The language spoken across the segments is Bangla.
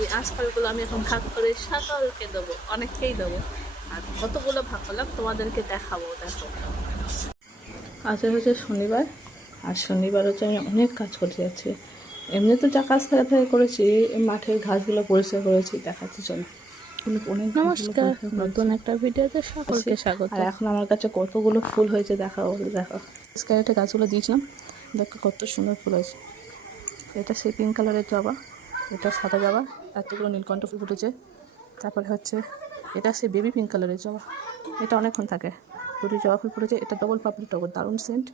এই আঁশফলগুলো আমি এখন ভাগ করে সকলকে দেবো, অনেককেই দেবো। আর কতগুলো ভাগ করলাম তোমাদেরকে দেখাবো। দেখো, আজ হচ্ছে শনিবার, আর শনিবার হচ্ছে আমি অনেক কাজ করতে যাচ্ছি। এমনি তো যা কাজ থেকে করেছি, মাঠের ঘাসগুলো পরিষ্কার করেছি, দেখাচ্ছি চলো। অনেক নমস্কার, নতুন একটা ভিডিওতে সকলকে স্বাগত। আর এখন আমার কাছে কতগুলো ফুল হয়েছে দেখাও, দেখো স্কাইতে গাছগুলো দিয়েছিলাম, দেখো কত সুন্দর ফুল হয়েছে। এটা সেই পিঙ্ক কালারের জবা, এটা সাদা জবা, এতগুলো নীলকণ্ঠ ফুল ফুটেছে। তারপরে হচ্ছে এটা সেই বেবি পিঙ্ক কালারের জবা, এটা অনেকক্ষণ থাকে। দুটি জবা ফুল ফুটেছে, এটা ডবল পাপড়ি টগর, দারুণ সেন্ট।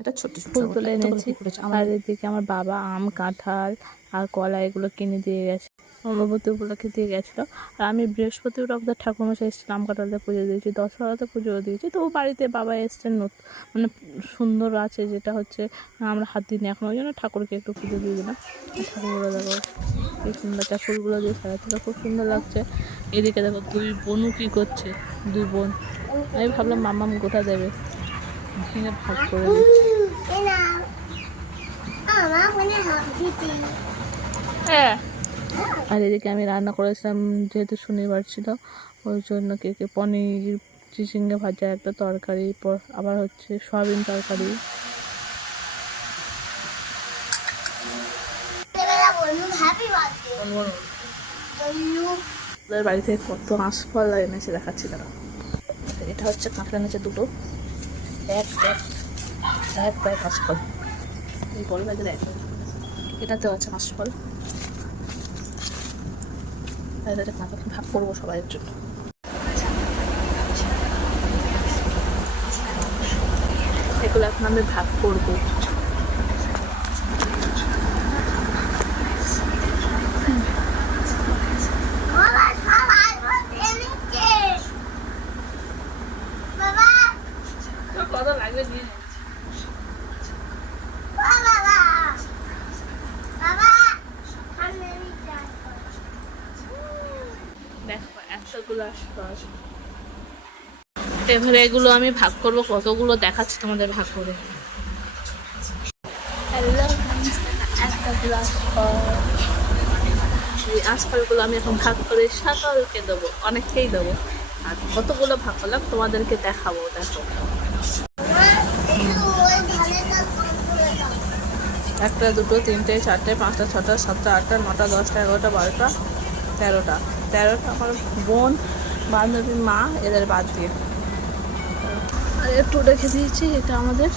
এটা ছোট্ট ফুল তুলে এনেছি। আর এদিকে আমার বাবা আম, কাঁঠাল আর কলা এগুলো কিনে দিয়ে গেছে, অম্বুবতী উপলক্ষে দিয়ে গেছিলো। আর আমি বৃহস্পতিবার আমাদের ঠাকুরমশাই এসেছিল, আম কাঁঠালতে পুজো দিয়েছি, দশহরাতে পুজোও দিয়েছি। তো বাড়িতে বাবা এসছেন, মানে সুন্দর আছে, যেটা হচ্ছে আমরা হাত দিইনি এখন, ওই জন্য ঠাকুরকে একটু পুজো দিয়ে দিলাম। ঠাকুরগুলো দেখো কি সুন্দর, চা ফুলগুলো দিয়ে সাজাচ্ছিল, খুব সুন্দর লাগছে। এদিকে দেখো দুই বোনও কী করছে, দুই বোন। আমি ভাবলাম মাম্মাম গোটা দেবে, ভেঙে ভাগ করে দিই। হ্যাঁ, আর এদিকে আমি রান্না করেছিলাম, যেহেতু শনিবার ছিল ওই জন্য কে পনির, চিচিঙ্গা ভাজা, একটা তরকারি, আবার হচ্ছে সয়াবিন তরকারি। বাড়ি থেকে কত আঁশফল এনেছে দেখাচ্ছি তারা। এটা হচ্ছে কাঁকড়া এনেছে দুটো, এক ব্যাগ আঁশফল, এই বড় ব্যাগের এক। এটাতেও আছে আঁশফল, ভাগ করবো সবাইয়ের জন্য। এগুলো এখন আমি ভাগ করবো। কত লাগবে নিয়ে দেখো এতগুলো আশপাশ। এবারে এগুলো আমি ভাগ করবো, কতগুলো দেখাচ্ছি তোমাদের ভাগ করে। এই আঁশফলগুলো আমি এখন ভাগ করে সকলকে দেবো, অনেককেই দেবো। আর কতগুলো ভাগ করলাম তোমাদেরকে দেখাবো। দেখো, একটা, দুটো, তিনটে, চারটে, পাঁচটা, ছটা, সাতটা, আটটা, নটা, 10টা, 11টা, 12টা, 13টা। আমার বোন, বান্ধবী, মা, এদের বাদ দিয়ে। আর একটু রেখে দিয়েছি, এটা আমাদের